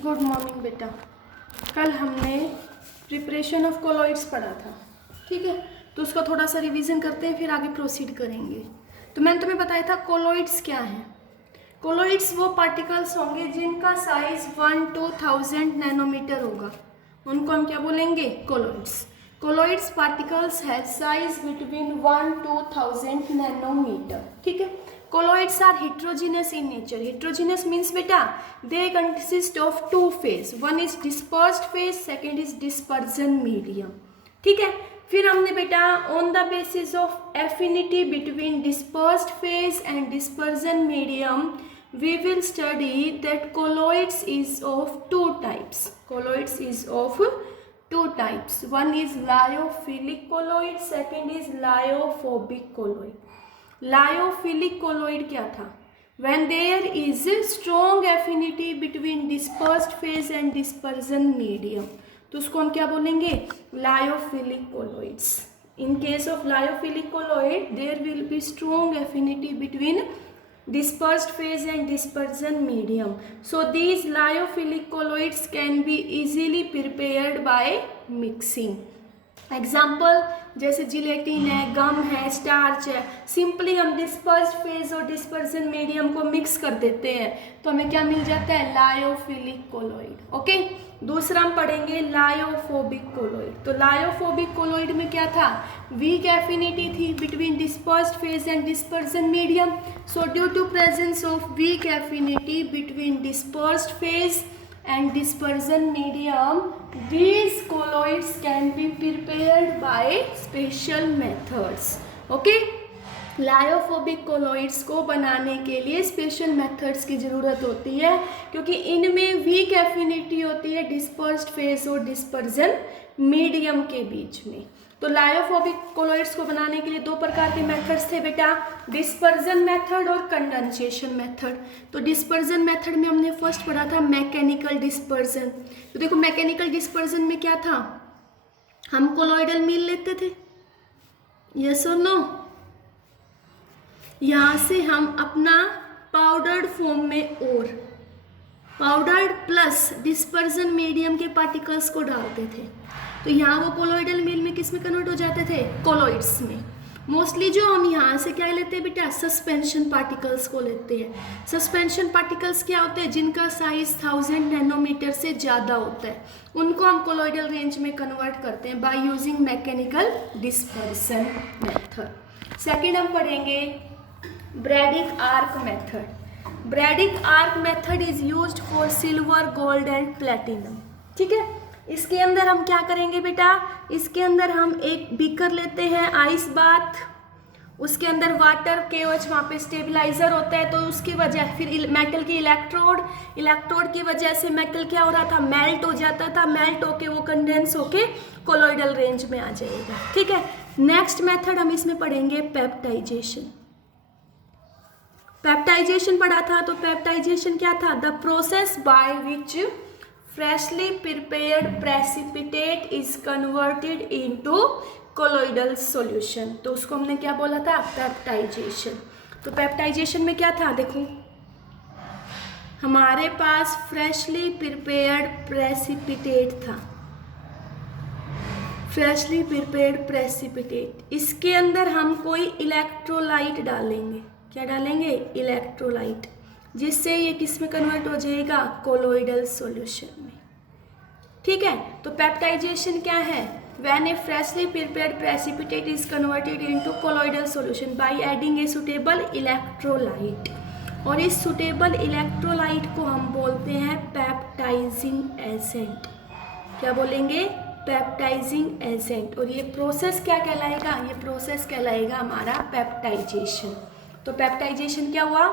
Good morning बेटा। कल हमने प्रिपरेशन ऑफ कोलॉइड्स पढ़ा था, ठीक है? तो उसका थोड़ा सा रिवीजन करते हैं, फिर आगे प्रोसीड करेंगे। तो मैंने तुम्हें बताया था कोलॉइड्स क्या है। कोलॉइड्स वो पार्टिकल्स होंगे जिनका साइज 1 to 1000 नैनोमीटर होगा, उनको हम क्या बोलेंगे? कोलॉइड्स। कोलॉइड्स पार्टिकल्स है साइज बिटवीन 1 to 1000 नैनोमीटर, ठीक है? Colloids are heterogeneous in nature. Heterogeneous means beta they consist of two phase. One is dispersed phase, second is dispersion medium. ठीक है? फिर हमने बेटा on the basis of affinity between dispersed phase and dispersion medium, we will study that colloids is of two types. Colloids is of two types. One is lyophilic colloid, second is lyophobic colloid. Lyophilic colloid क्या था? When there is strong affinity between dispersed phase and dispersion medium, तो उसको हम क्या बोलेंगे? Lyophilic colloids. In case of lyophilic colloid, there will be strong affinity between dispersed phase and dispersion medium. So these lyophilic colloids can be easily prepared by mixing. Example जैसे gelatin है, गम है, starch है, simply हम dispersed phase और dispersion medium को mix कर देते हैं तो हमें क्या मिल जाता है? Lyophilic colloid. ओके, दूसरा हम पढ़ेंगे लायोफोबिक कोलॉइड. तो लायोफोबिक कोलॉइड में क्या था? वीक एफिनिटी थी between dispersed phase and dispersion medium. So due to presence of weak affinity between dispersed phase and dispersion medium, these colloids can be prepared by special methods. Okay, lyophobic colloids को बनाने के लिए special methods की ज़रूरत होती है क्योंकि इनमें वीक एफिनिटी होती है डिस्पर्स्ड फेज और डिस्पर्जन मीडियम के बीच में. तो लायोफोबिक कोलॉइड्स को बनाने के लिए दो प्रकार के मेथड्स थे बेटा, डिस्पर्जन मेथड और कंडेंसेशन मेथड. तो डिस्पर्जन मेथड में हमने फर्स्ट पढ़ा था मैकेनिकल डिस्पर्जन. तो देखो मैकेनिकल डिस्पर्जन में क्या था? हम कोलॉइडल मील लेते थे, यस और नो? यहाँ से हम अपना पाउडर्ड फॉर्म में और पाउडर्ड प्लस डिस्पर्जन मीडियम के पार्टिकल्स को डालते थे. तो यहाँ वो कोलॉइडल मील में किस में कन्वर्ट हो जाते थे? कोलॉइड्स में. मोस्टली जो हम यहाँ से क्या लेते हैं बेटा? सस्पेंशन पार्टिकल्स को लेते हैं. सस्पेंशन पार्टिकल्स क्या होते हैं? जिनका साइज 1000 नैनोमीटर से ज़्यादा होता है, उनको हम कोलॉइडल रेंज में कन्वर्ट करते हैं by using mechanical dispersion method. Second हम पढ़ेंगे Bredig arc method. Bredig arc method is used for silver, gold and platinum. ठीक है, इसके अंदर हम क्या करेंगे बेटा? इसके अंदर हम एक बीकर लेते हैं, आइस बाथ, उसके अंदर वाटर KOH वहाँ पे स्टेबलाइजर होता है, तो उसकी वजह फिर मेटल की इलेक्ट्रोड की वजह से मेटल क्या हो रहा था? मेल्ट हो जाता था. मेल्ट होके वो कंडेंस होके कोलॉइडल रेंज में आ जाएगा. ठीक है, नेक्स्ट मेथड हम इसमें पढ़ेंगे पेप्टाइजेशन. पेप्टाइजेशन पढ़ा था, तो पेप्टाइजेशन क्या था? The process by which freshly prepared precipitate is converted into colloidal solution. तो उसको हमने क्या बोला था? पेप्टाइजेशन. तो पेप्टाइजेशन में क्या था? देखो हमारे पास फ्रेशली प्रिपेयर्ड प्रेसिपिटेट था. फ्रेशली प्रिपेयर्ड प्रेसिपिटेट, इसके अंदर हम कोई इलेक्ट्रोलाइट डालेंगे. क्या डालेंगे? इलेक्ट्रोलाइट, जिससे ये किस में कन्वर्ट हो जाएगा? कोलॉइडल सॉल्यूशन में. ठीक है, तो पेप्टाइजेशन क्या है? When A freshly prepared precipitate is converted into colloidal solution by adding a suitable electrolyte. और इस सुटेबल इलेक्ट्रोलाइट को हम बोलते हैं पेप्टाइजिंग एजेंट. क्या बोलेंगे? Peptising agent. और ये प्रोसेस क्या कहलाएगा? ये प्रोसेस कहलाएगा हमारा पेप्टाइजेशन. तो पेप्टाइजेशन क्या हुआ?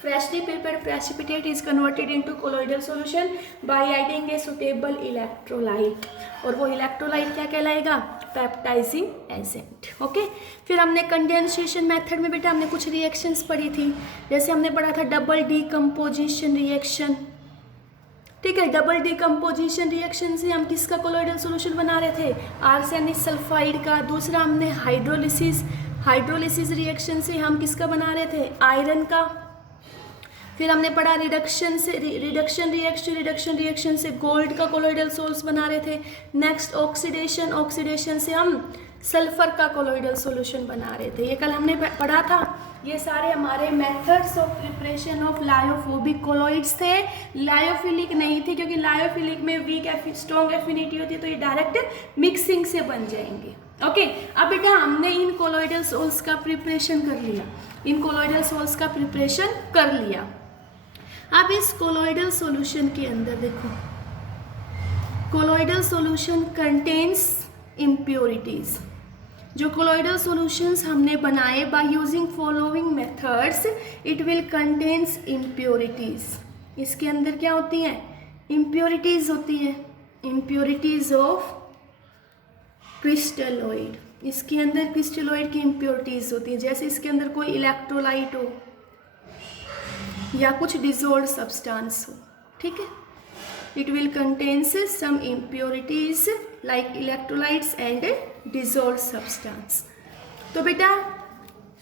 Freshly prepared precipitate is converted into colloidal solution by adding a suitable electrolyte. और वो इलेक्ट्रोलाइट क्या कहलाएगा? Peptising agent. ओके, फिर हमने कंडेंसेशन मेथड में बेटा हमने कुछ रिएक्शंस पढ़ी थी. जैसे हमने पढ़ा था डबल डीकम्पोजिशन रिएक्शन. ठीक है, डबल डीकम्पोजिशन रिएक्शन से हम किसका कोलॉइडल सॉल्यूशन बना रहे थे? आर्सेनिक सल्फाइड का. दूसरा हमने हाइड्रोलिसिस रिएक्शन से हम किसका बना रहे थे? आयरन का. फिर हमने पढ़ा रिडक्शन रिएक्शन से गोल्ड का कोलोइडल सोल्स बना रहे थे। नेक्स्ट ऑक्सीडेशन से हम सल्फर का कोलोइडल सॉल्यूशन बना रहे थे। ये कल हमने पढ़ा था। ये सारे हमारे methods of preparation of lyophobic colloids थे। लायोफिलिक नहीं थे, क्योंकि लायोफिलिक में वीक स्ट्रॉन्ग एफिनिटी होती है, तो ये डायरेक्ट मिक्सिंग से बन जाएंगे। ओके, अब बेटा हमने इन कोलोइडल सोल्स का प्रिपरेशन कर लिया। अब इस कोलोइडल सॉल्यूशन के अंदर देखो, कोलोइडल सॉल्यूशन कंटेन्स इम्प्योरिटीज। जो कोलोइडल सॉल्यूशंस हमने बनाए by using following methods, it will contains impurities. इसके अंदर क्या होती हैं? इम्प्योरिटीज होती है, इम्प्योरिटीज ऑफ क्रिस्टलोइड। इसके अंदर क्रिस्टलोइड की इम्प्योरिटीज होती है, जैसे इसके अंदर कोई इलेक्ट्रोलाइट हो या कुछ डिसॉल्व्ड सब्सटेंस हो, ठीक है। It will contains some impurities like electrolytes and dissolved substance. तो बेटा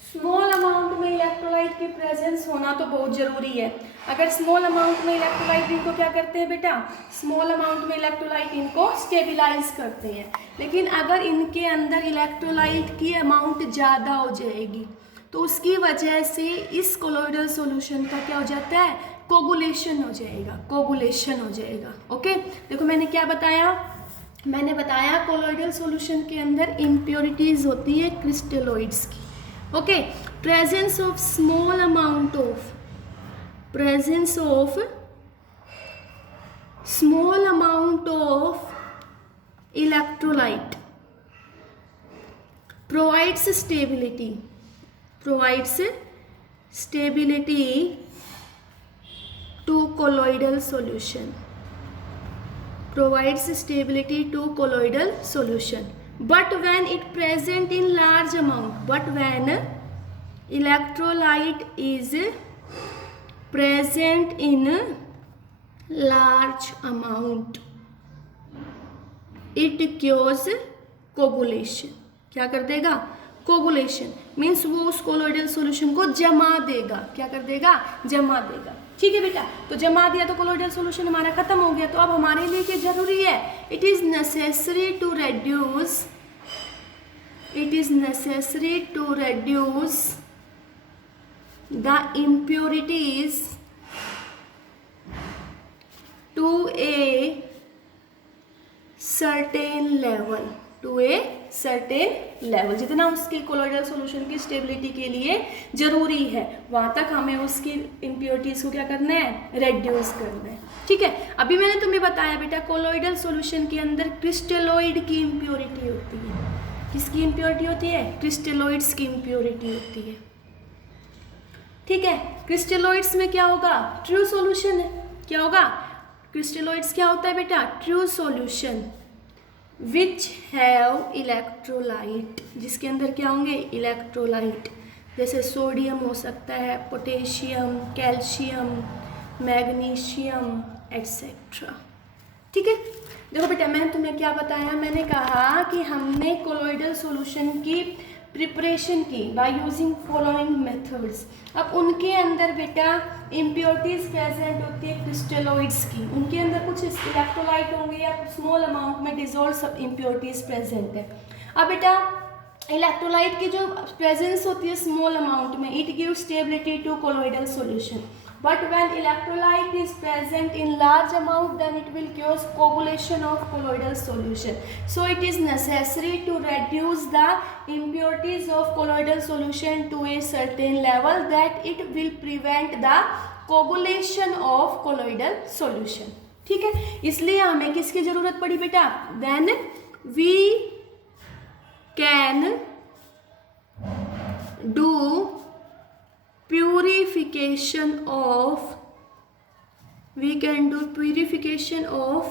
स्मॉल अमाउंट में इलेक्ट्रोलाइट की प्रेजेंस होना तो बहुत ज़रूरी है। अगर स्मॉल अमाउंट में इलेक्ट्रोलाइट इनको क्या करते हैं बेटा? स्मॉल अमाउंट में इलेक्ट्रोलाइट इनको स्टेबिलाइज करते हैं। लेकिन अगर इनके अंदर इलेक्ट्रोलाइट की अमाउंट ज़्यादा हो जाएगी तो उसकी वजह से इस कोलोइडल सॉल्यूशन का क्या हो जाता है? कोगुलेशन हो जाएगा। ओके, देखो मैंने क्या बताया? मैंने बताया कोलोइडल सॉल्यूशन के अंदर इम्प्योरिटीज होती है क्रिस्टलोइड्स की। Okay, presence of small amount of electrolyte provides stability to colloidal solution, but when it present in large amount, when electrolyte is present in large amount, it cause coagulation। क्या कर देगा? Coagulation means वो उस colloidal solution को जमा देगा। क्या कर देगा? जमा देगा। ठीक है बेटा, तो जमा दिया तो कोलोइडल सॉल्यूशन हमारा खत्म हो गया। तो अब हमारे लिए क्या जरूरी है? It is necessary to reduce the impurities to a certain level, जितना उसके कोलोइडल सॉल्यूशन की स्टेबिलिटी के लिए जरूरी है वहां तक हमें उसकी इम्प्योरिटीज को क्या करना है? रेड्यूस करना है। ठीक है, अभी मैंने तुम्हें बताया बेटा कोलोइडल सॉल्यूशन के अंदर क्रिस्टलोइड की इम्प्योरिटी होती है। किसकी इम्प्योरिटी होती है? क्रिस्टलोइड्स की इम्प्योरिटी होती है। ठीक है, क्रिस्टलोइड्स में क्या होगा? ट्रू सॉल्यूशन है। क्या होगा? क्रिस्टलोइड्स क्या होता है बेटा? True solution which have electrolyte, जिसके अंदर क्या होंगे? इलेक्ट्रोलाइट, जैसे सोडियम हो सकता है, पोटेशियम, कैल्शियम, मैग्नीशियम एट्सेट्रा। ठीक है, देखो बेटा मैंने तुम्हें क्या बताया? मैंने कहा कि हमने कोलोइडल सॉल्यूशन की प्रिपरेशन की बाय यूजिंग फॉलोइंग मेथड्स। अब उनके अंदर बेटा इम्प्योरिटीज प्रेजेंट होती है क्रिस्टलोइड्स की, उनके अंदर कुछ इलेक्ट्रोलाइट होंगे या स्मॉल अमाउंट में डिसॉल्व्ड सब इम्प्योरिटीज प्रेजेंट है। अब बेटा इलेक्ट्रोलाइट की जो प्रेजेंस होती है स्मॉल अमाउंट में, it gives stability to colloidal solution, but when electrolyte is present in large amount then it will cause coagulation of colloidal solution. So it is necessary to reduce the impurities of colloidal solution to a certain level that it will prevent the coagulation of colloidal solution. ठीक है, इसलिए हमें किसकी जरूरत पड़ी बेटा? Then we can do purification of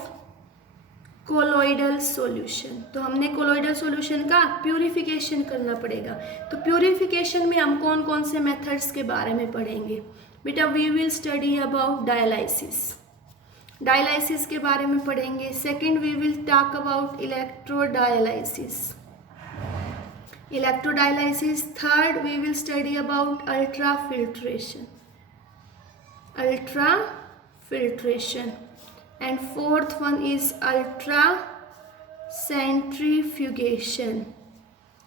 colloidal solution. तो हमने कोलोइडल सॉल्यूशन का प्यूरिफिकेशन करना पड़ेगा। तो प्यूरिफिकेशन में हम कौन कौन से मेथड्स के बारे में पढ़ेंगे बेटा? We will study about dialysis के बारे में पढ़ेंगे। Second we will talk about electrodialysis. Third we will study about ultrafiltration. ultra filtration, and fourth one is ultra centrifugation.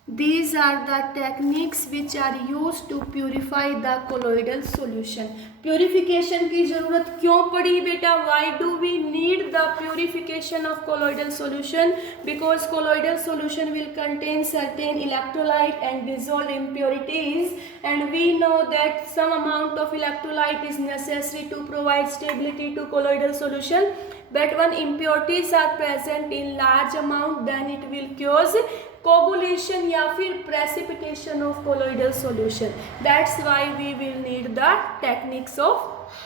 These are the techniques which are used to purify the colloidal solution. Purification की जरूरत क्यों पड़ी बेटा? Why do we need the purification of colloidal solution? Because colloidal solution will contain certain electrolyte and dissolved impurities, and we know that some amount of electrolyte is necessary to provide stability to colloidal solution. But when impurities are present in large amount, then it will cause coagulation या फिर precipitation of colloidal solution. That's why we will need the techniques of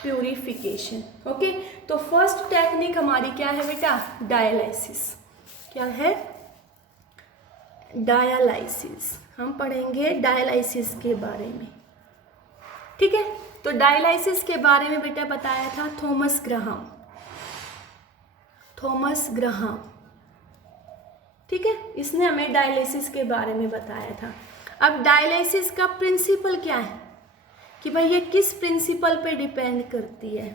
purification. Okay, तो first technique हमारी क्या है बेटा? Dialysis. क्या है? Dialysis. हम पढ़ेंगे डायलाइसिस के बारे में. ठीक है, तो डायलाइसिस के बारे में बेटा बताया था थॉमस ग्राहम. ठीक है, इसने हमें डायलिसिस के बारे में बताया था. अब डायलिसिस का प्रिंसिपल क्या है कि भाई ये किस प्रिंसिपल पे डिपेंड करती है?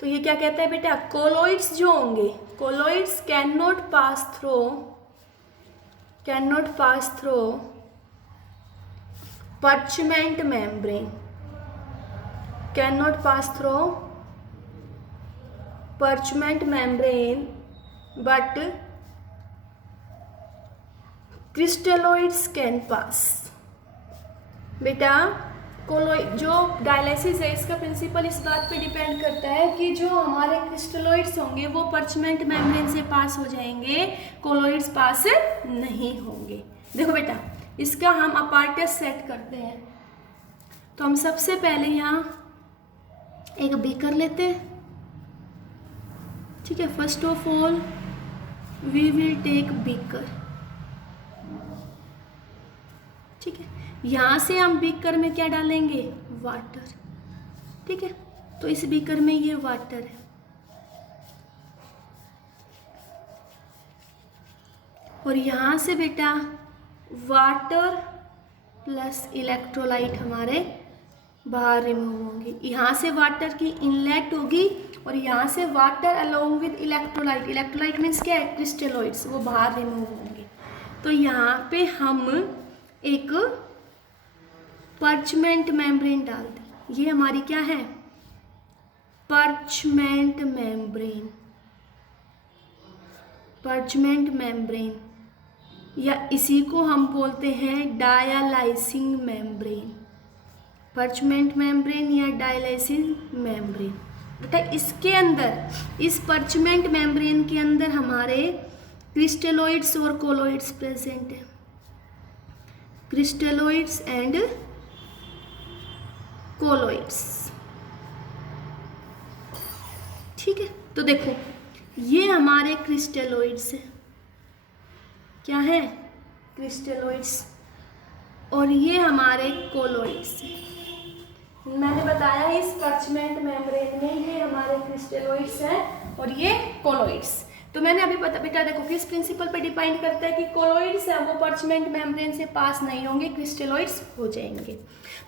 तो ये क्या कहता है बेटा? कोलोइड्स जो होंगे, colloids can not pass through parchment membrane, but crystalloids can पास. बेटा कोलोइड जो डायलिसिस है इसका प्रिंसिपल इस बात पे डिपेंड करता है कि जो हमारे क्रिस्टलोइड्स होंगे वो पर्चमेंट मेम्ब्रेन से पास हो जाएंगे, कोलोइड्स पास नहीं होंगे. देखो बेटा इसका हम अपार्टस सेट करते हैं. तो हम सबसे पहले यहाँ एक बीकर लेते हैं. ठीक है, first of all we will take beaker. ठीक है, यहाँ से हम बीकर में क्या डालेंगे? वाटर. ठीक है, तो इस बीकर में ये वाटर है. और यहाँ से बेटा वाटर प्लस इलेक्ट्रोलाइट हमारे बाहर रिमूव होंगे. यहाँ से वाटर की इनलेट होगी और यहाँ से water along with electrolyte. Electrolyte means क्या है? क्रिस्टलोइड्स, वो बाहर रिमूव होंगे. तो यहाँ पे हम एक पर्चमेंट मेम्ब्रेन डाल दें. ये हमारी क्या है? पर्चमेंट मेम्ब्रेन, या इसी को हम बोलते हैं डायलाइसिंग मेम्ब्रेन. पर्चमेंट मेम्ब्रेन या डायलाइसिंग मेम्ब्रेन. बेटा इसके अंदर, इस पर्चमेंट मेम्ब्रेन के अंदर हमारे क्रिस्टलोइड्स और कोलोइड्स प्रेजेंट है. Crystalloids and colloids. ठीक है, तो देखो ये हमारे क्रिस्टलोइड्स हैं. क्या है? क्रिस्टलोइड्स. और ये हमारे कोलोइड्स हैं. मैंने बताया इस पर्चमेंट मेम्ब्रेन में ये हमारे क्रिस्टलोइड्स हैं और ये कोलोइड्स. तो मैंने अभी बेटा देखो किस प्रिंसिपल पे डिपेंड करता है कि कोलोइड्स है वो पर्चमेंट मेम्ब्रेन से पास नहीं होंगे, क्रिस्टलोइड्स हो जाएंगे.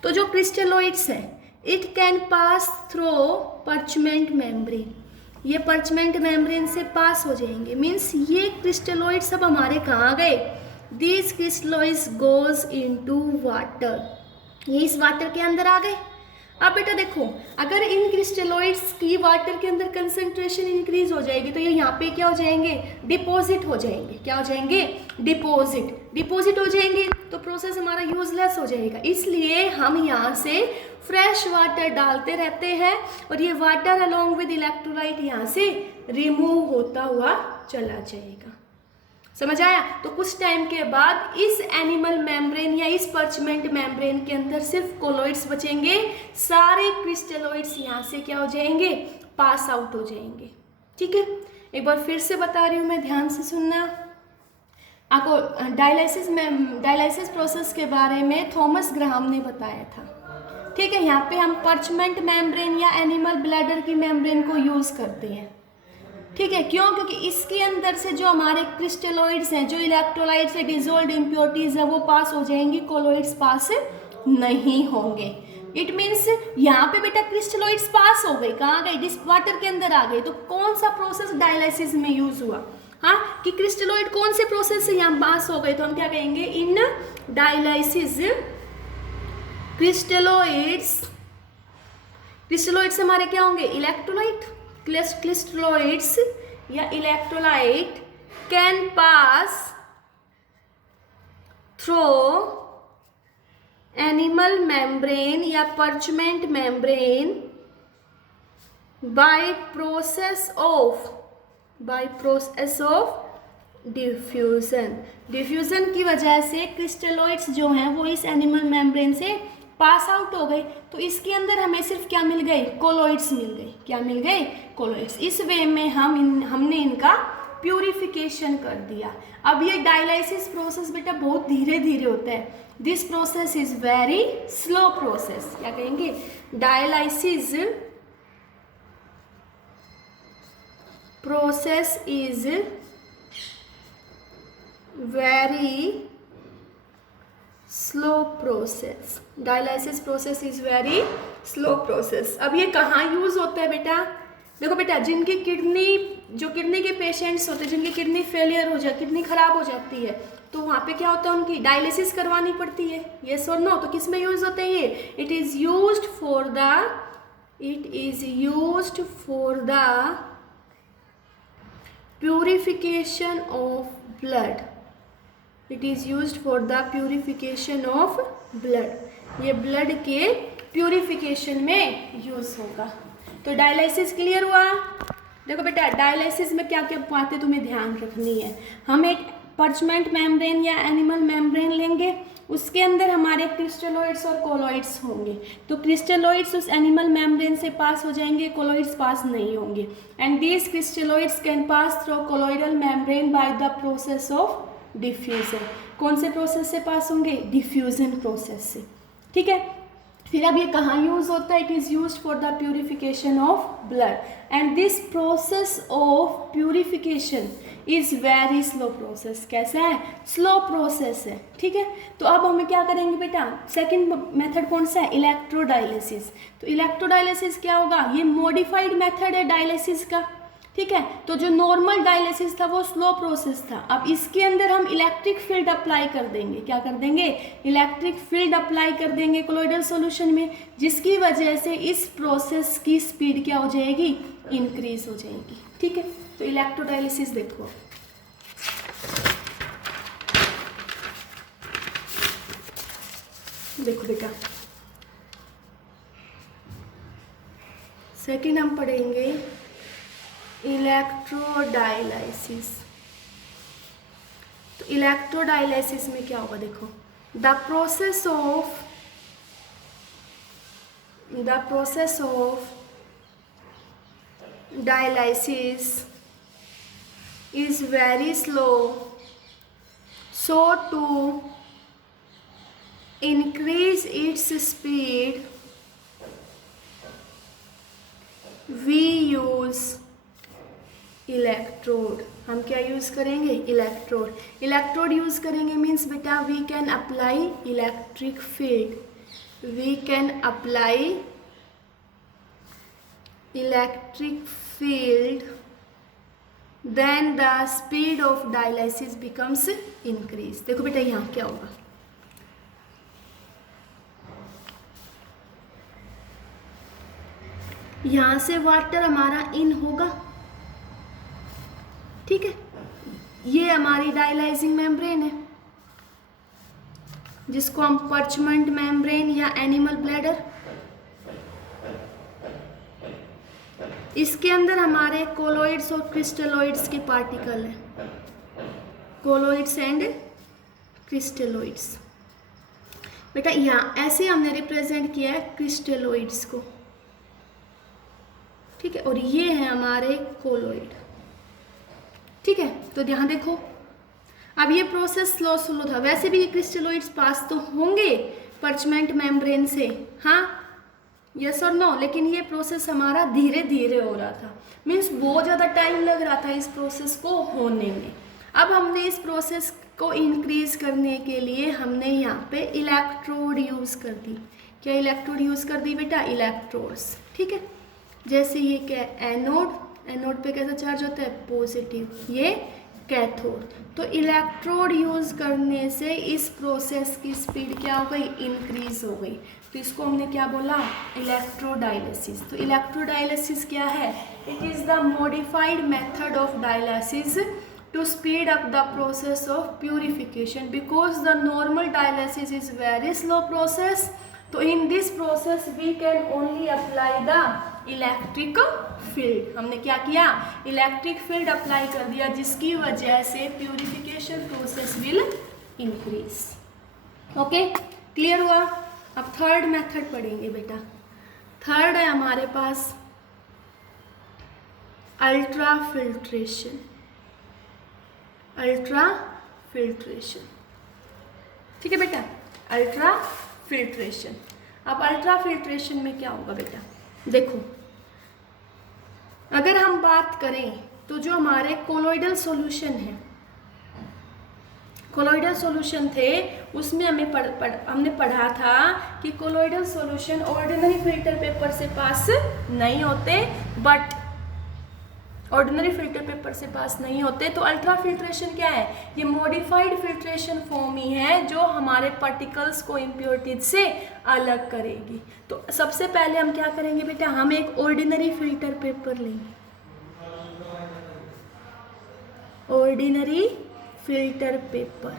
तो जो क्रिस्टलोइड्स हैं it can pass through parchment membrane. ये पर्चमेंट मेम्ब्रेन से पास हो जाएंगे. मीन्स ये क्रिस्टलोइड सब हमारे कहाँ गए? These crystalloids goes into water. ये इस वाटर के अंदर आ गए. अब बेटा देखो अगर इन क्रिस्टलोइड्स की वाटर के अंदर कंसंट्रेशन इंक्रीज हो जाएगी तो ये यहाँ पे क्या हो जाएंगे? डिपॉजिट हो जाएंगे. क्या हो जाएंगे? डिपॉजिट हो जाएंगे. तो प्रोसेस हमारा यूजलेस हो जाएगा. इसलिए हम यहाँ से फ्रेश वाटर डालते रहते हैं और ये वाटर अलोंग विद इलेक्ट्रोलाइट यहाँ से रिमूव होता हुआ चला जाएगा. समझ आया? तो कुछ टाइम के बाद इस एनिमल मेम्ब्रेन या इस पर्चमेंट मेम्ब्रेन के अंदर सिर्फ कोलोइड्स बचेंगे. सारे क्रिस्टलोइड्स यहाँ से क्या हो जाएंगे? पास आउट हो जाएंगे. ठीक है, एक बार फिर से बता रही हूँ मैं, ध्यान से सुनना. आपको डायलाइसिस प्रोसेस के बारे में थॉमस ग्राहम ने बताया था. ठीक है, यहाँ पे हम पर्चमेंट मेम्ब्रेन या एनिमल ब्लैडर की मेम्ब्रेन को यूज़ करते हैं. ठीक है, क्यों? क्योंकि इसके अंदर से जो हमारे क्रिस्टलोइड्स हैं, जो इलेक्ट्रोलाइट्स है, डिजोल्व्ड इम्प्योरिटीज है, वो पास हो जाएंगी, कोलोइड्स पास नहीं होंगे. इट मीन्स यहाँ पे बेटा क्रिस्टलोइड्स पास हो गए, कहाँ गए, डिस वाटर के अंदर आ गए। तो कौन सा प्रोसेस डायलिसिस में यूज हुआ, हाँ, कि क्रिस्टलोइड कौन से प्रोसेस से यहाँ पास हो गए, तो हम क्या कहेंगे, इन डायलिसिस क्रिस्टलोइड्स हमारे क्या होंगे, इलेक्ट्रोलाइट। क्रिस्टलोइड्स या electrolyte can pass through animal membrane या parchment membrane by process of diffusion की वजह से क्रिस्टलोइड्स जो हैं वो इस एनिमल मेम्ब्रेन से पास आउट हो गए। तो इसके अंदर हमें सिर्फ क्या मिल गए, कोलोइड्स मिल गए। क्या मिल गए, कोलोइड्स। इस वे में हमने इनका प्यूरिफिकेशन कर दिया। अब ये डायलिसिस प्रोसेस बेटा बहुत धीरे धीरे होता है। This process is very slow process. क्या कहेंगे, dialysis process is very slow process. Dialysis process is very slow process. अब ये कहाँ यूज होता है बेटा, देखो बेटा, जिनकी किडनी के पेशेंट्स होते हैं, जिनकी किडनी फेलियर हो जाए, किडनी खराब हो जाती है, तो वहाँ पे क्या होता है, उनकी डायलिसिस करवानी पड़ती है। यस और नो, तो किस में यूज होते हैं ये, it is used for the purification of blood. It is used for the purification of blood. ये blood के purification में यूज होगा। तो डायलिसिस क्लियर हुआ। देखो बेटा, डायलिसिस में क्या क्या बातें तुम्हें ध्यान रखनी है। हम एक पर्चमेंट मेम्ब्रेन या एनिमल मेम्ब्रेन लेंगे, उसके अंदर हमारे क्रिस्टलोइड्स और कोलोइड्स होंगे। तो क्रिस्टलोइड्स उस एनिमल मेम्ब्रेन से पास हो जाएंगे, कोलोइड्स पास नहीं होंगे। And these crystalloids can pass through colloidal membrane by the process of diffusion. कौन से प्रोसेस से पास होंगे, डिफ्यूजन प्रोसेस से। ठीक है, फिर अब ये कहाँ यूज होता है, it is use for the purification of blood. And this process of purification is very slow process. कैसा है, स्लो प्रोसेस है। ठीक है, तो अब हमें क्या करेंगे बेटा, सेकंड मेथड कौन सा है, इलेक्ट्रोडायलिसिस। तो इलेक्ट्रोडायलिसिस क्या होगा, ये मॉडिफाइड मेथड है डायलिसिस का। ठीक है, तो जो नॉर्मल डायलिसिस था वो स्लो प्रोसेस था। अब इसके अंदर हम इलेक्ट्रिक फील्ड अप्लाई कर देंगे। क्या कर देंगे, इलेक्ट्रिक फील्ड अप्लाई कर देंगे कोलोइडल सॉल्यूशन में, जिसकी वजह से इस प्रोसेस की स्पीड क्या हो जाएगी, इंक्रीज हो जाएगी। ठीक है, तो इलेक्ट्रोडायलिसिस देखो, देखो बेटा, सेकंड हम पढ़ेंगे इलेक्ट्रोडायलिसिस। तो इलेक्ट्रोडायलिसिस में क्या होगा, देखो, the process of dialysis is very slow, so to increase its speed we use electrode. हम क्या यूज़ करेंगे, इलेक्ट्रोड। इलेक्ट्रोड यूज़ करेंगे मीन्स बेटा we can apply electric field, we can apply electric field, then the speed of dialysis becomes increase। देखो बेटा यहाँ क्या होगा, यहाँ से वाटर हमारा इन होगा। ठीक है, ये हमारी डायलाइजिंग मेम्ब्रेन है, जिसको हम पर्चमेंट मेम्ब्रेन या एनिमल ब्लैडर। इसके अंदर हमारे कोलोइड्स और क्रिस्टलोइड्स के पार्टिकल हैं, कोलोइड्स एंड क्रिस्टलोइड्स। बेटा यहाँ ऐसे हमने रिप्रेजेंट किया है क्रिस्टलोइड्स को। ठीक है, और ये है हमारे कोलोइड। ठीक है, तो यहाँ देखो, अब ये प्रोसेस स्लो था। वैसे भी क्रिस्टलोइड्स पास तो होंगे पर्चमेंट मेम्ब्रेन से, हाँ, यस और नो, लेकिन ये प्रोसेस हमारा धीरे धीरे हो रहा था, मीन्स बहुत ज़्यादा टाइम लग रहा था इस प्रोसेस को होने में। अब हमने इस प्रोसेस को इंक्रीज करने के लिए हमने यहाँ पे इलेक्ट्रोड यूज़ कर दी। क्या इलेक्ट्रोड यूज़ कर दी बेटा? इलेक्ट्रोड्स, ठीक है। जैसे ये क्या है? एनोड, एनोड पे कैसा चार्ज होता है? पॉजिटिव। ये कैथोड। तो इलेक्ट्रोड यूज़ करने से इस प्रोसेस की स्पीड क्या हो गई? इंक्रीज हो गई। तो इसको हमने क्या बोला? इलेक्ट्रोडायलिसिस। तो इलेक्ट्रोडायलिसिस क्या है? It is the modified method of dialysis to speed up the process of purification because the normal dialysis is very slow process. So in this process we can only apply the electric field. हमने क्या किया? Electric field apply कर दिया, जिसकी वजह से purification process will increase. Okay, clear हुआ? अब थर्ड मेथड पढ़ेंगे बेटा। थर्ड है हमारे पास अल्ट्रा फिल्ट्रेशन। अल्ट्रा फिल्ट्रेशन, ठीक है बेटा, अल्ट्रा फिल्ट्रेशन। अब अल्ट्रा फिल्ट्रेशन में क्या होगा बेटा? देखो, अगर हम बात करें तो जो हमारे कोलोइडल सॉल्यूशन है, कोलोइडल सॉल्यूशन थे, उसमें हमने पढ़ा था कि colloidal solution ordinary filter paper से पास नहीं होते, बट ऑर्डिनरी फिल्टर पेपर से पास नहीं होते। तो अल्ट्रा फिल्ट्रेशन क्या है? ये मॉडिफाइड फिल्ट्रेशन फॉर्म ही है जो हमारे पार्टिकल्स को इम्प्योरिटीज से अलग करेगी। तो सबसे पहले हम क्या करेंगे बेटा? हम एक ऑर्डिनरी फिल्टर पेपर लेंगे, ऑर्डिनरी फिल्टर पेपर।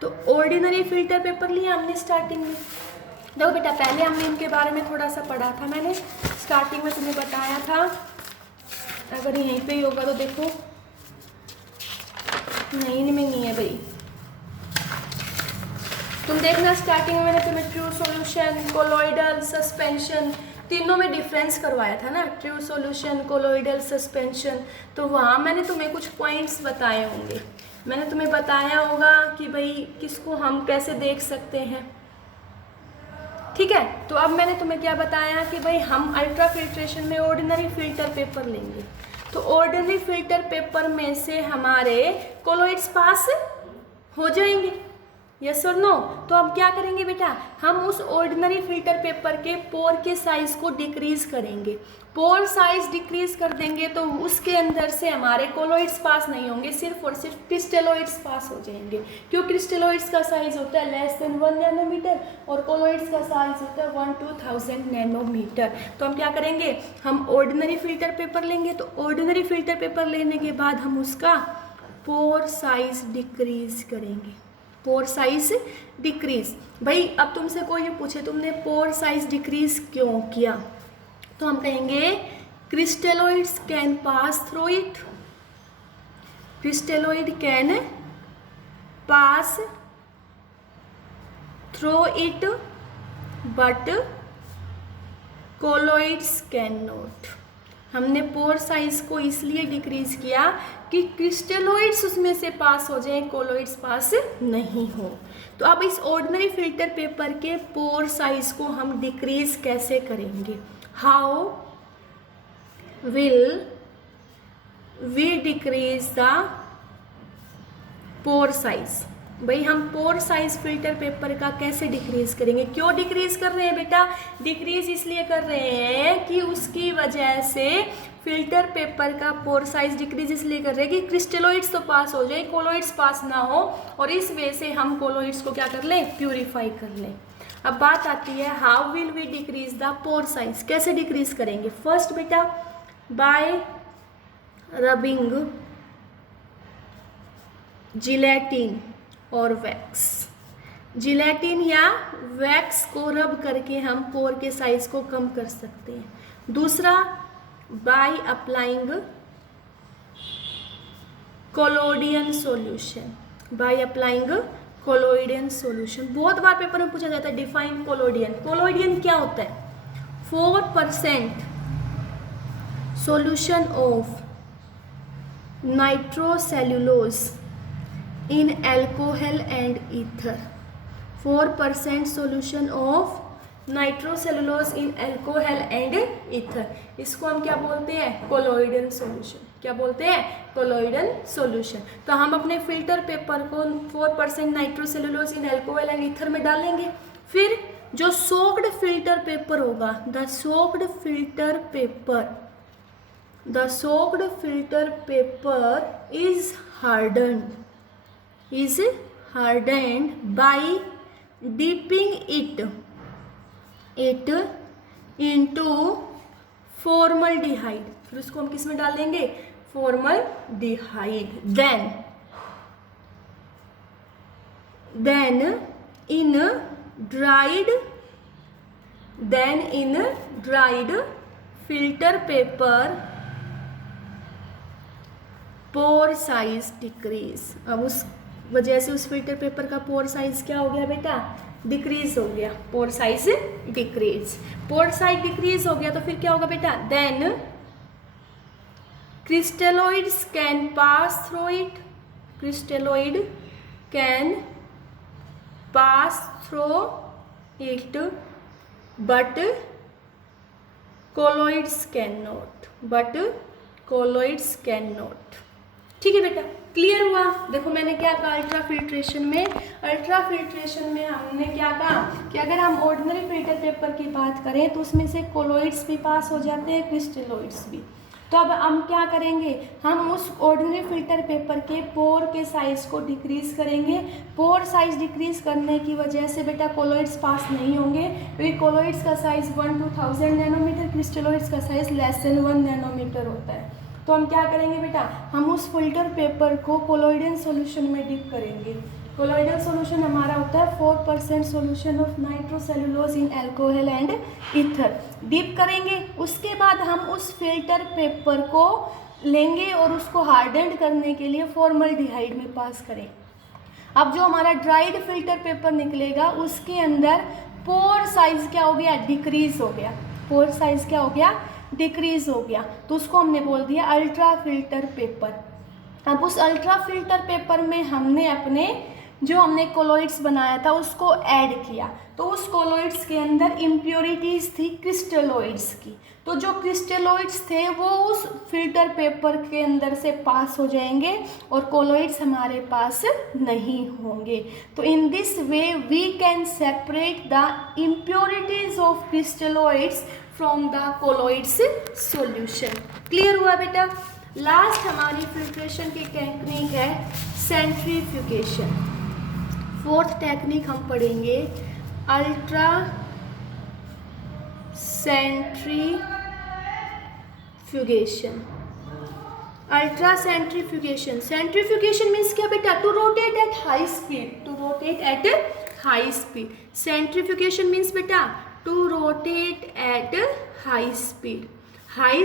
तो ऑर्डिनरी फिल्टर पेपर लिया हमने स्टार्टिंग में। देखो बेटा, पहले हमने इनके बारे में थोड़ा सा पढ़ा था, मैंने स्टार्टिंग में तुम्हें बताया था। अगर यहीं पे ही होगा तो देखो, नहीं में नहीं है भाई, तुम देखना स्टार्टिंग में मैंने तुम्हें ट्रू सॉल्यूशन, कोलोइडल, सस्पेंशन, तीनों में डिफरेंस करवाया था ना, ट्रू सॉल्यूशन, कोलोइडल, सस्पेंशन। तो वहाँ मैंने तुम्हें कुछ पॉइंट्स बताए होंगे, मैंने तुम्हें बताया होगा कि भाई किसको हम कैसे देख सकते हैं, ठीक है। तो अब मैंने तुम्हें क्या बताया कि भाई हम अल्ट्रा फिल्ट्रेशन में ऑर्डिनरी फिल्टर पेपर लेंगे। तो ऑर्डिनरी फिल्टर पेपर में से हमारे कोलोइड्स पास हो जाएंगे, यस और नो। तो अब क्या करेंगे बेटा? हम उस ऑर्डिनरी फिल्टर पेपर के पोर के साइज को डिक्रीज करेंगे। पोर साइज डिक्रीज कर देंगे तो उसके अंदर से हमारे कोलोइड्स पास नहीं होंगे, सिर्फ और सिर्फ क्रिस्टलोइड्स पास हो जाएंगे। क्यों? क्रिस्टलोइड्स का साइज होता है लेस देन 1 नैनोमीटर और कोलोइड्स का साइज होता है 1 to 1000 नैनोमीटर। तो हम क्या करेंगे? हम ऑर्डिनरी फिल्टर पेपर लेंगे। तो ऑर्डिनरी फिल्टर पेपर लेने के बाद हम उसका पोर साइज डिक्रीज करेंगे, पोर साइज डिक्रीज। भाई अब तुमसे कोई पूछे तुमने पोर साइज डिक्रीज क्यों किया, तो हम कहेंगे crystalloids can pass through it, crystalloid can pass through it but colloids can not. हमने पोर साइज को इसलिए डिक्रीज किया कि क्रिस्टलोइड्स उसमें से पास हो जाए, कोलोइड्स पास नहीं हो। तो अब इस ऑर्डिनरी फिल्टर पेपर के पोर साइज को हम डिक्रीज कैसे करेंगे? How will we decrease the pore size? भाई हम पोर साइज फिल्टर पेपर का कैसे डिक्रीज करेंगे? क्यों डिक्रीज कर रहे हैं बेटा? डिक्रीज इसलिए कर रहे हैं कि उसकी वजह से फिल्टर पेपर का पोर साइज डिक्रीज इसलिए कर रहे हैं कि क्रिस्टलोइड्स तो पास हो जाए, कोलोइड्स पास ना हो, और इस वजह से हम कोलोइड्स को क्या कर लें? प्यूरिफाई कर लें। अब बात आती है how will we decrease the pore size? कैसे डिक्रीज करेंगे? फर्स्ट बेटा बाय रबिंग जिलेटिन और वैक्स। जिलेटिन या वैक्स को रब करके हम पोर के साइज को कम कर सकते हैं। दूसरा by applying collodion solution, by applying collodion solution. बहुत बार पेपर में पूछा जाता है डिफाइन कोलोइडियन। कोलोइडियन क्या होता है? 4% solution of nitrocellulose in alcohol and ether, 4% solution of nitrocellulose in alcohol and ether. इसको हम क्या बोलते हैं? Colloidal solution. क्या बोलते हैं? Colloidal solution. तो हम अपने फिल्टर पेपर को 4% nitrocellulose in alcohol and ether में डालेंगे, फिर जो सोक्ड फिल्टर पेपर होगा, the soaked filter paper is hardened by dipping it into formaldehyde। फिर उसको हम किस में डालेंगे, formaldehyde। then in dried filter paper pore size decrease. अब उस वजह से उस फिल्टर पेपर का पोर साइज क्या हो गया बेटा, डिक्रीज हो गया। पोर साइज डिक्रीज हो गया तो फिर क्या होगा बेटा, then crystalloids can pass through it, but colloids can not. ठीक है बेटा, क्लियर हुआ। देखो मैंने क्या कहा, अल्ट्रा फिल्ट्रेशन में हमने क्या कहा कि अगर हम ऑर्डिनरी फिल्टर पेपर की बात करें तो उसमें से कोलोइड्स भी पास हो जाते हैं, क्रिस्टलोइड्स भी। तो अब हम क्या करेंगे, हम उस ऑर्डिनरी फिल्टर पेपर के पोर के साइज को डिक्रीज करेंगे। पोर साइज डिक्रीज करने की वजह से बेटा कोलोइड्स पास नहीं होंगे, क्योंकि कोलोइड्स का साइज 1 to 1000 नैनोमीटर, क्रिस्टलोइड्स का साइज लेस देन 1 नैनोमीटर होता है। तो हम क्या करेंगे बेटा, हम उस फिल्टर पेपर को कोलोइडल सॉल्यूशन में डिप करेंगे। कोलोइडल सॉल्यूशन हमारा होता है 4% solution of nitrocellulose in alcohol and ether. Dip करेंगे, उसके बाद हम उस फिल्टर पेपर को लेंगे और उसको हार्डेंड करने के लिए फॉर्मल्डिहाइड में पास करें। अब जो हमारा ड्राइड फिल्टर पेपर निकलेगा उसके अंदर पोर साइज क्या हो गया, डिक्रीज हो गया। पोर साइज क्या हो गया, डिक्रीज हो गया। तो उसको हमने बोल दिया अल्ट्रा फिल्टर पेपर। अब उस अल्ट्रा फिल्टर पेपर में हमने कोलोइड्स बनाया था उसको ऐड किया, तो उस कोलोइड्स के अंदर इम्प्योरिटीज़ थी क्रिस्टलोइड्स की। तो जो क्रिस्टलोइड्स थे वो उस फिल्टर पेपर के अंदर से पास हो जाएंगे और कोलोइड्स हमारे पास नहीं होंगे। तो in this way we can separate the impurities of crystalloids from the colloids solution. Clear हुआ बेटा। लास्ट हमारी फिल्ट्रेशन की टेक्निक है सेंट्रीफ्यूगेशन। फोर्थ टेक्निक हम पढ़ेंगे ultra centrifugation. Ultra centrifugation, centrifugation means क्या बेटा, to rotate at high speed. Centrifugation means बेटा to rotate at high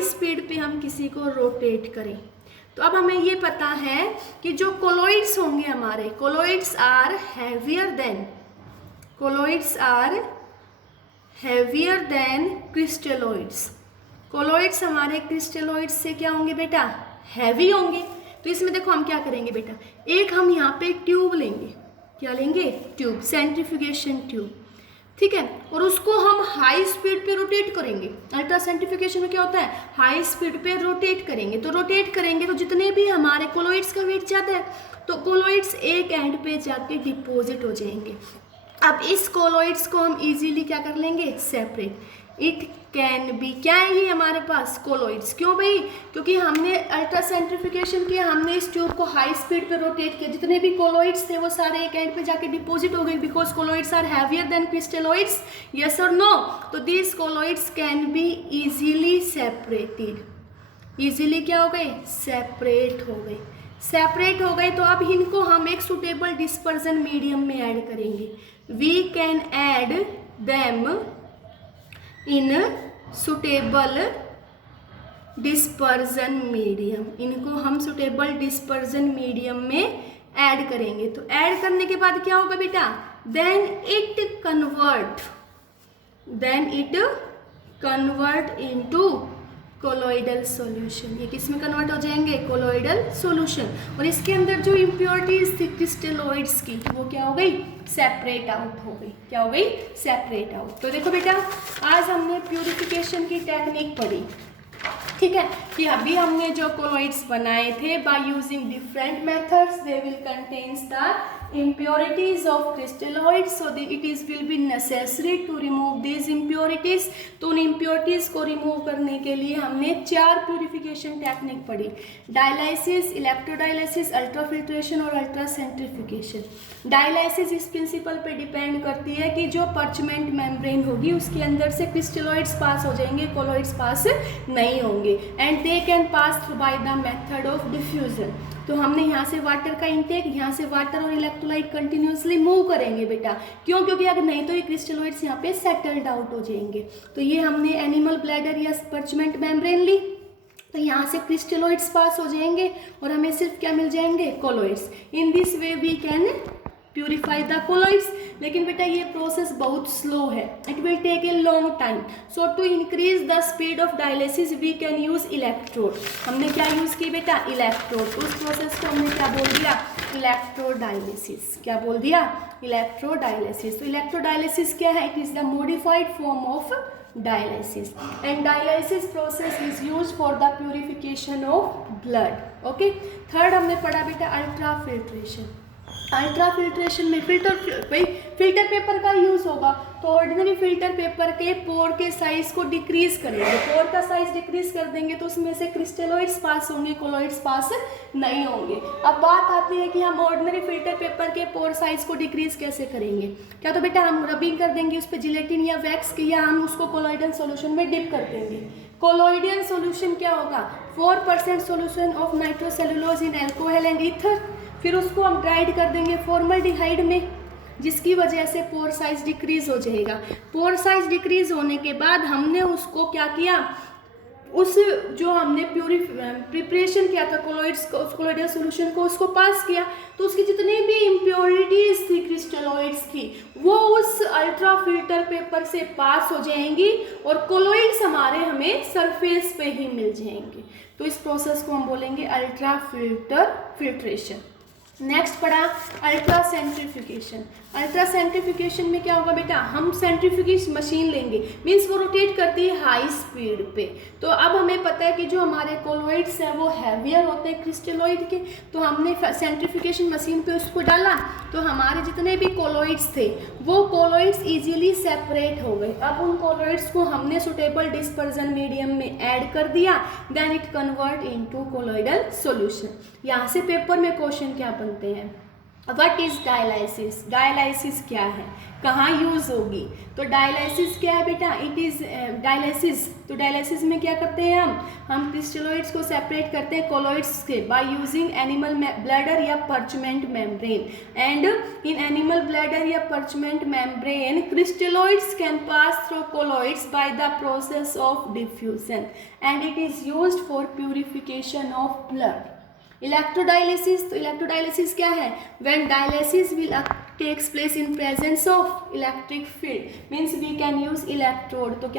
speed पे हम किसी को रोटेट करें। तो अब हमें ये पता है कि जो कोलोइड्स होंगे हमारे, colloids are heavier than crystalloids. Colloids हमारे क्रिस्टलोइड्स से क्या होंगे बेटा, हैवी होंगे। तो इसमें देखो हम क्या करेंगे बेटा, एक हम यहाँ पे ट्यूब लेंगे, क्या लेंगे, ट्यूब, सेंट्रीफ्यूगेशन ट्यूब, ठीक है, और उसको हम हाई स्पीड पे रोटेट करेंगे। अल्ट्रा सेंट्रीफ्यूगेशन में क्या होता है, हाई स्पीड पे रोटेट करेंगे। तो रोटेट करेंगे तो जितने भी हमारे कोलोइड्स का वेट जाता है तो कोलोइड्स एक एंड पे जाके डिपोजिट हो जाएंगे। अब इस कोलोइड्स को हम इजीली क्या कर लेंगे, सेपरेट। इट कैन बी, क्या है ये हमारे पास, कोलोइड्स। क्यों भाई, क्योंकि हमने अल्ट्रा सेंट्रीफ्यूगेशन किया, हमने इस ट्यूब को हाई स्पीड पे रोटेट किया, जितने भी कोलोइड्स थे वो सारे एक एंड पे जाके डिपोजिट हो गए, because colloids are heavier than crystalloids, yes और नो। तो this colloids can be easily separated. Easily क्या हो गए, सेपरेट हो गए। तो अब इनको हम एक सुटेबल डिस्पर्जन मीडियम में ऐड करेंगे। We can add them in suitable dispersion medium. इनको हम सुटेबल डिस्पर्जन मीडियम में ऐड करेंगे। तो ऐड करने के बाद क्या होगा बेटा, then it convert into colloidal solution. ये किस में कन्वर्ट हो जाएंगे, कोलोइडल सॉल्यूशन। और इसके अंदर जो इम्प्योरिटीज थी क्रिस्टलोइड्स की वो क्या हो गई, सेपरेट आउट हो गई। क्या हो गई, सेपरेट आउट। तो देखो बेटा आज हमने प्यूरिफिकेशन की टेक्निक पढ़ी, ठीक है। कि अभी हमने जो कोलॉइड्स बनाए थे by using different methods they will contains the impurities of crystalloids, so it is will be necessary to remove these impurities. तो उन impurities को remove करने के लिए हमने 4 purification टेक्निक पढ़ी, डायलाइसिस, इलेक्ट्रोडायलिसिस, अल्ट्राफिल्ट्रेशन और अल्ट्रा सेंट्रीफ्यूगेशन। डायलाइसिस इस प्रिंसिपल पे डिपेंड करती है कि जो पर्चमेंट मेम्ब्रेन होगी उसके अंदर से क्रिस्टलॉइड्स पास हो जाएंगे, कोलॉइड्स पास नहीं होंगे, and they can pass through by the method of diffusion. तो हमने यहाँ से वाटर का इंटेक, यहाँ से वाटर और इलेक्ट्रोलाइट कंटिन्यूसली मूव करेंगे बेटा, क्यों? क्योंकि अगर नहीं तो ये क्रिस्टलॉइड्स यहाँ पे सेटल्ड आउट हो जाएंगे। तो ये हमने एनिमल ब्लैडर या पर्चमेंट मेम्ब्रेन ली, तो यहाँ से क्रिस्टलॉइड्स पास हो जाएंगे और हमें सिर्फ क्या मिल जाएंगे? Colloids. In this way we can purify the colloids. लेकिन बेटा ये प्रोसेस बहुत स्लो है, it will take a long time. So to increase the speed of dialysis we can use electrode. हमने क्या यूज की बेटा? इलेक्ट्रोड। तो उस प्रोसेस को हमने क्या बोल दिया? इलेक्ट्रोडायलिसिस। क्या बोल दिया? इलेक्ट्रोडायलिसिस। तो इलेक्ट्रोडायलिसिस क्या है? It is the modified form of dialysis, and dialysis process is used for the purification of blood. Okay, third हमने पढ़ा बेटा अल्ट्रा फिल्ट्रेशन। अल्ट्रा फिल्ट्रेशन में फिल्टर पेपर का यूज होगा, तो ऑर्डिनरी फिल्टर पेपर के पोर के साइज को डिक्रीज करेंगे। पोर का साइज डिक्रीज कर देंगे तो उसमें से क्रिस्टलॉइड्स पास होंगे, कोलॉइड्स पास नहीं होंगे। अब बात आती है कि हम ऑर्डिनरी फिल्टर पेपर के पोर साइज को डिक्रीज कैसे करेंगे? क्या तो बेटा हम रबिंग कर देंगे उस पर जिलेटिन या वैक्स की, या हम उसको कोलॉइडल सॉल्यूशन में डिप कर देंगे। कोलॉइडल सॉल्यूशन क्या होगा? 4% solution of nitrocellulose in alcohol and ether. फिर उसको हम ड्राइड कर देंगे फॉर्मल्डिहाइड में, जिसकी वजह से पोर साइज डिक्रीज हो जाएगा। पोर साइज डिक्रीज होने के बाद हमने उसको क्या किया? उस जो हमने प्रिपरेशन किया था कोलॉइड्स को, उस कोलॉइडल सॉल्यूशन को उसको पास किया, तो उसकी जितनी भी इम्प्योरिटीज थी क्रिस्टलॉइड्स की वो उस अल्ट्रा फिल्टर पेपर से पास हो जाएंगी और कोलॉइड्स हमारे हमें सरफेस पे ही मिल जाएंगे। तो इस प्रोसेस को हम बोलेंगे अल्ट्रा फिल्ट्रेशन। नेक्स्ट पढ़ा अल्ट्रा सेंट्रीफ्यूगेशन। अल्ट्रा सेंट्रीफ्यूगेशन में क्या होगा बेटा? हम सेंट्रीफ्यूगेशन मशीन लेंगे, मीन्स वो रोटेट करती है हाई स्पीड पे। तो अब हमें पता है कि जो हमारे कोलॉइड्स हैं वो हैवियर होते हैं क्रिस्टलॉइड के, तो हमने सेंट्रीफ्यूगेशन मशीन पे उसको डाला तो हमारे जितने भी कोलॉइड्स थे वो कोलॉइड्स इजीली सेपरेट हो गए। अब उन कोलॉइड्स को हमने सुटेबल डिस्पर्जन मीडियम में ऐड कर दिया, then it convert into colloidal solution. यहाँ से पेपर में क्वेश्चन क्या बनते हैं? What is dialysis? डायलाइसिस क्या है, कहाँ यूज होगी? तो डायलाइसिस क्या है बेटा? It is dialysis. तो डायलाइसिस में क्या करते हैं हम क्रिस्टलॉइड्स को सेपरेट करते हैं कोलॉइड्स से बाय यूजिंग एनिमल ब्लैडर या parchment membrane. And in animal bladder या parchment membrane crystalloids can pass through colloids by the process of diffusion and it is used for purification of blood. Electrodialysis, तो electrodialysis क्या है? When dialysis will takes place in presence of electric field, means we can use electrode. तो